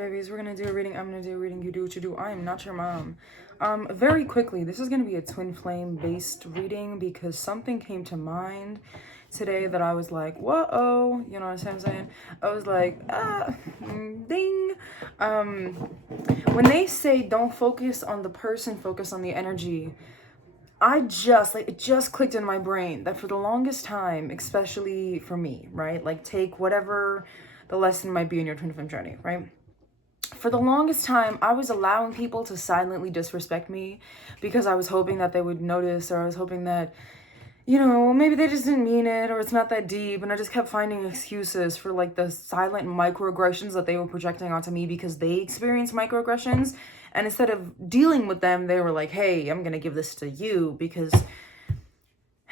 Babies, we're gonna do a reading. I'm gonna do a reading. You do what you do. I am not your mom. Very quickly, this is gonna be a twin flame based reading because something came to mind today that I was like, whoa, you know what I'm saying? I was like, ding. When they say don't focus on the person, focus on the energy, it just clicked in my brain that for the longest time, especially for me, right? Like, take whatever the lesson might be in your twin flame journey, right? For the longest time, I was allowing people to silently disrespect me because I was hoping that they would notice, or I was hoping that, maybe they just didn't mean it, or it's not that deep. And I just kept finding excuses for like the silent microaggressions that they were projecting onto me because they experienced microaggressions. And instead of dealing with them, they were like, hey, I'm going to give this to you because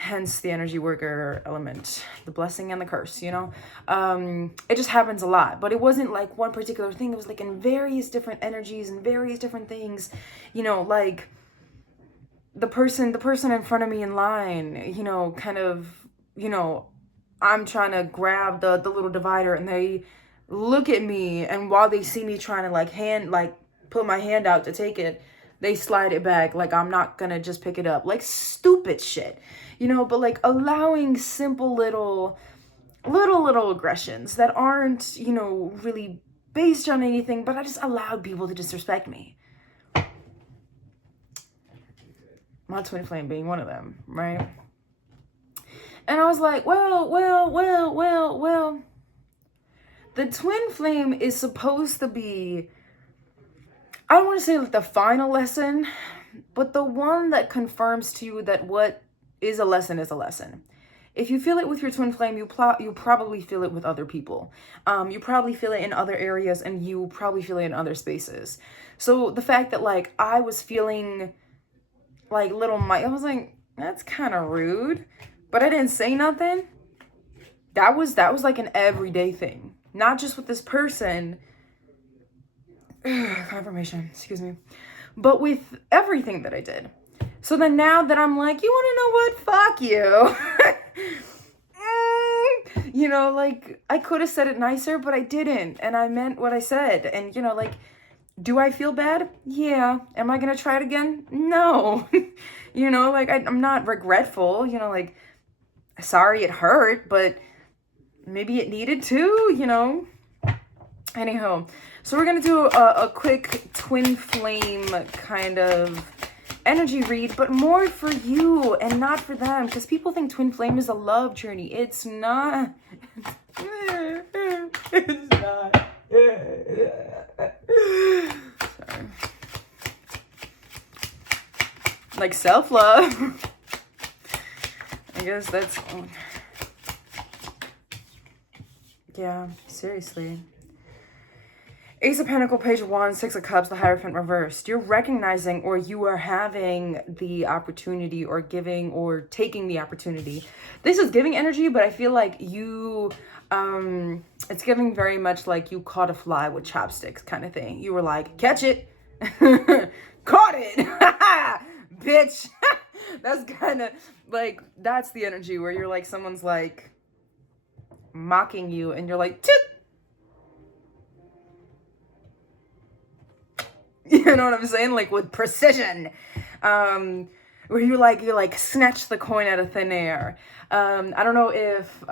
hence the energy worker element, the blessing and the curse, it just happens a lot. But it wasn't like one particular thing. It was like in various different energies and various different things, like the person in front of me in line, I'm trying to grab the little divider, and they look at me, and while they see me trying to put my hand out to take it, they slide it back like I'm not gonna just pick it up. Like stupid shit, but like allowing simple little aggressions that aren't, really based on anything, but I just allowed people to disrespect me. My twin flame being one of them, right? And I was like, well. The twin flame is supposed to be, I don't want to say like the final lesson, but the one that confirms to you that what is a lesson is a lesson. If you feel it with your twin flame, you probably feel it with other people. You probably feel it in other areas, and you probably feel it in other spaces. So the fact that like I was feeling like I was like, that's kind of rude, but I didn't say nothing. That was like an everyday thing, not just with this person. Confirmation, excuse me, but with everything that I did. So then now that I'm like, you want to know what? Fuck you. Like I could have said it nicer, but I didn't. And I meant what I said. And, like, do I feel bad? Yeah. Am I going to try it again? No. Like I'm not regretful, like, sorry it hurt, but maybe it needed to, Anyhow, so we're going to do a quick twin flame kind of energy read, but more for you and not for them, because people think twin flame is a love journey. It's not. It's not. Sorry. Like self-love. I guess that's, yeah, seriously. Ace of Pentacles, Page of Wands, Six of Cups, the Hierophant reversed. You're recognizing, or you are having the opportunity, or giving or taking the opportunity. This is giving energy, but I feel like you, it's giving very much like you caught a fly with chopsticks kind of thing. You were like, catch it. Caught it. Bitch. That's kind of like, that's the energy where you're like, someone's like mocking you, and you're like, toot. You know what I'm saying? Like with precision. Where you like snatch the coin out of thin air. I don't know if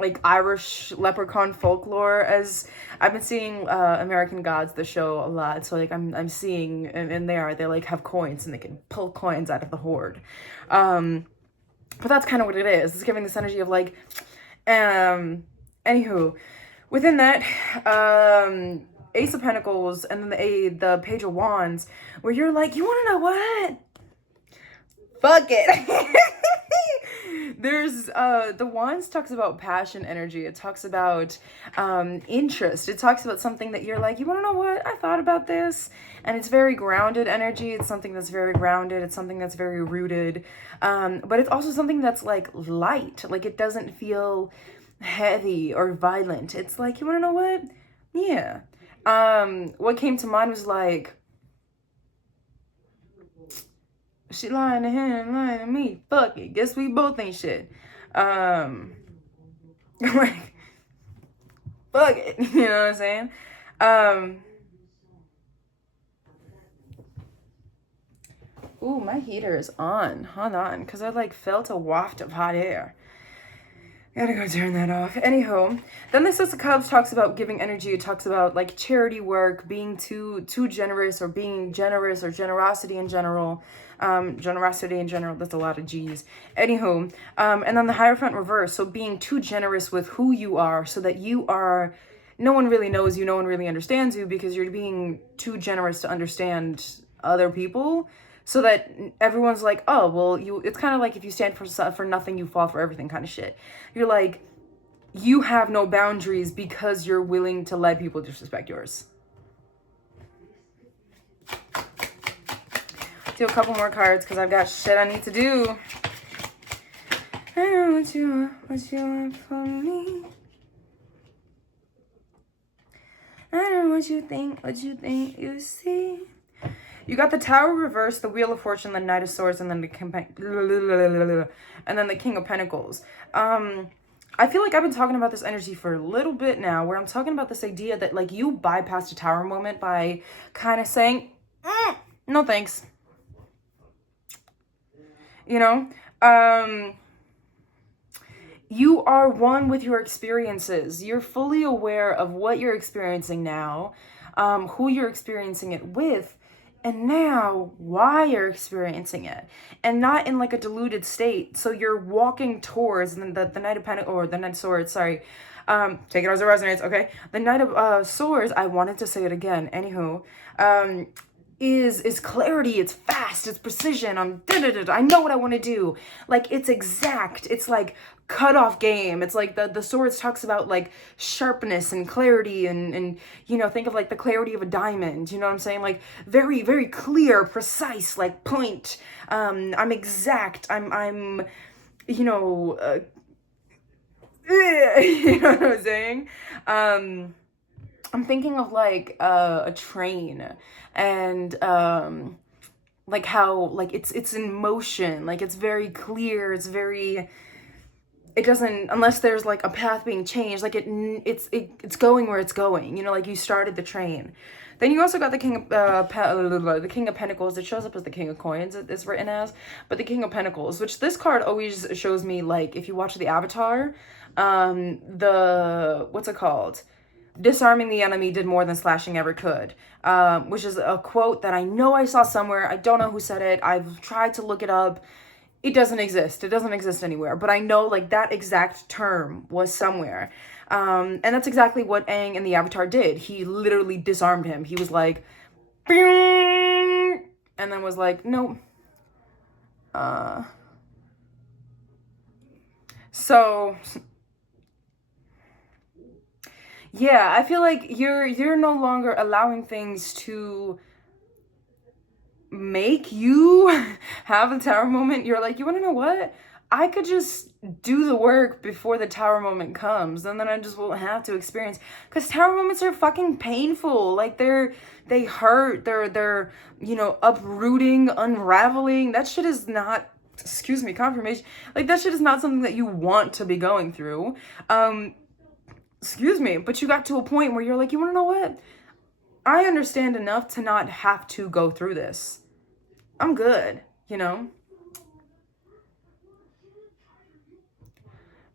like Irish leprechaun folklore, as I've been seeing American Gods, the show, a lot. So like I'm seeing, and they like have coins, and they can pull coins out of the hoard. But that's kind of what it is. It's giving this energy of like, anywho, within that, Ace of Pentacles, and then the Page of Wands, where you're like, you want to know what? Fuck it. There's, the Wands talks about passion energy. It talks about, interest. It talks about something that you're like, you want to know what? I thought about this. And it's very grounded energy. It's something that's very grounded. It's something that's very rooted. But it's also something that's like light. Like it doesn't feel heavy or violent. It's like, you want to know what? Yeah. What came to mind was like, she lying to him, lying to me. Fuck it. Guess we both ain't shit. Like, fuck it. You know what I'm saying? Um, ooh, my heater is on. Hold on, because I like felt a waft of hot air. Gotta go turn that off. Anyhow, then the Six of Cups talks about giving energy. It talks about like charity work, being too generous, or being generous, or generosity in general. Generosity in general. That's a lot of G's. Anywho, and then the Hierophant reverse. So being too generous with who you are, so that you are. No one really knows you. No one really understands you because you're being too generous to understand other people, so that everyone's like, oh, well, you. It's kind of like if you stand for nothing, you fall for everything, kind of shit. You're like, you have no boundaries because you're willing to let people disrespect yours. Do a couple more cards because I've got shit I need to do. I know what you want from me. I know what you think you see. You got the Tower reversed, the Wheel of Fortune, the Knight of Swords, and then the King of Pentacles. I feel like I've been talking about this energy for a little bit now, where I'm talking about this idea that like you bypassed a Tower moment by kind of saying, no thanks. You know, you are one with your experiences. You're fully aware of what you're experiencing now, who you're experiencing it with, and now why you're experiencing it, and not in like a diluted state. So you're walking towards the Knight of Pentacles, or the Knight of Swords, sorry. Take it as it resonates, okay? The Knight of Swords, I wanted to say it again, anywho, is clarity. It's fast, it's precision. I know what I want to do. Like, it's exact. It's like cutoff game. It's like the swords talks about like sharpness and clarity, and you know, think of like the clarity of a diamond. You know what I'm saying? Like very, very clear, precise, like point. I'm exact. I'm you know, you know what I'm saying? I'm thinking of like a train, and like how like it's in motion, like it's very clear, it doesn't, unless there's like a path being changed, like it's going where it's going, you know, like you started the train. Then you also got the the King of Pentacles. It shows up as the King of Coins, it's written as, but the King of Pentacles, which this card always shows me, like if you watch the Avatar, the what's it called, disarming the enemy did more than slashing ever could, which is a quote that I know I saw somewhere. I don't know who said it. I've tried to look it up. It doesn't exist. It doesn't exist anywhere. But I know like that exact term was somewhere. And that's exactly what Aang in the Avatar did. He literally disarmed him. He was like, "Bing!" And then was like, nope. So yeah, I feel like you're no longer allowing things to make you have a Tower moment. You're like, you want to know what? I could just do the work before the Tower moment comes, and then I just won't have to experience, because Tower moments are fucking painful. Like they hurt. They're you know, uprooting, unraveling. That shit is not, excuse me, confirmation. Like that shit is not something that you want to be going through. Excuse me, but you got to a point where you're like, you want to know what? I understand enough to not have to go through this. I'm good, you know?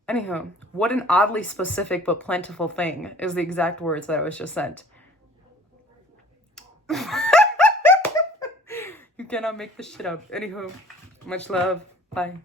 Anywho, what an oddly specific but plentiful thing is the exact words that I was just sent. You cannot make this shit up. Anywho, much love. Bye.